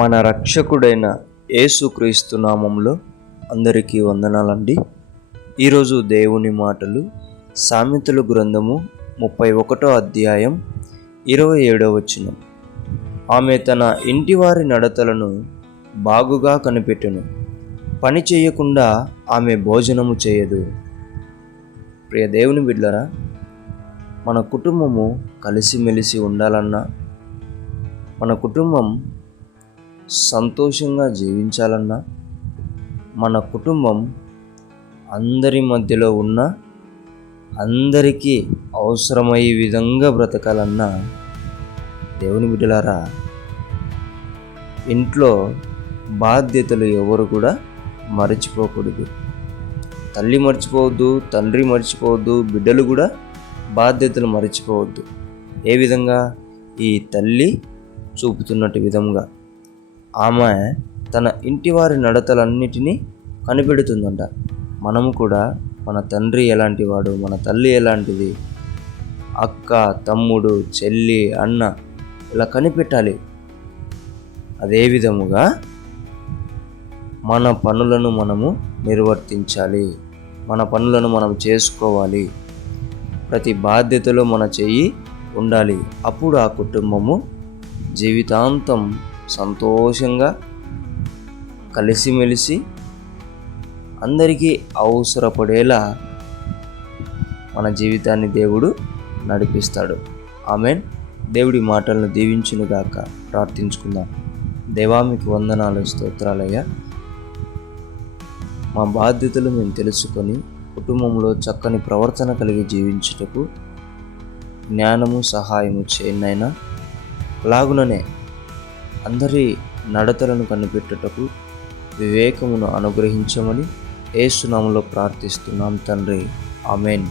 మన రక్షకుడైన యేసుక్రీస్తు నామంలో అందరికీ వందనాలండి. ఈరోజు దేవుని మాటలు సామెతల గ్రంథము 31వ అధ్యాయం 27వ వచనం. ఆమె తన ఇంటివారి నడతలను బాగుగా కనిపెట్టును, పని చేయకుండా ఆమె భోజనము చేయదు. ప్రియ దేవుని బిడ్డలారా, మన కుటుంబము కలిసిమెలిసి ఉండాలన్నా, మన కుటుంబం సంతోషంగా జీవించాలన్నా, మన కుటుంబం అందరి మధ్యలో ఉన్న అందరికీ అవసరమయ్యే విధంగా బ్రతకాలన్నా, దేవుని బిడ్డలారా, ఇంట్లో బాధ్యతలు ఎవరు కూడా మర్చిపోకూడదు. తల్లి మర్చిపోవద్దు, తండ్రి మర్చిపోవద్దు, బిడ్డలు కూడా బాధ్యతలు మర్చిపోవద్దు. ఏ విధంగా? ఈ తల్లి చూపుతున్నట్టు విధంగా ఆమె తన ఇంటివారి నడతలన్నిటినీ కనిపెడుతుందంట. మనము కూడా మన తండ్రి ఎలాంటి వాడు, మన తల్లి ఎలాంటిది, అక్క, తమ్ముడు, చెల్లి, అన్న ఇలా కనిపెట్టాలి. అదే విధముగా మన పనులను మనము నిర్వర్తించాలి, మన పనులను మనం చేసుకోవాలి. ప్రతి బాధ్యతలో మన చెయ్యి ఉండాలి. అప్పుడు ఆ కుటుంబము జీవితాంతం సంతోషంగా కలిసిమెలిసి అందరికీ అవసరపడేలా మన జీవితాన్ని దేవుడు నడిపిస్తాడు. ఆమేన్. దేవుడి మాటలను దీవించునుగాక. ప్రార్థించుకుందాం. దేవా, మీకు వందనాలు, స్తోత్రాలయ్యా. మా బాధ్యతలు మేము తెలుసుకొని కుటుంబంలో చక్కని ప్రవర్తన కలిగి జీవించుటకు జ్ఞానము, సహాయము చేయండి. అలాగుననే అందరి నడతలను కనిపెట్టుటకు వివేకమును అనుగ్రహించమని యేసు నామములో ప్రార్థిస్తున్నాం తండ్రి. ఆమేన్.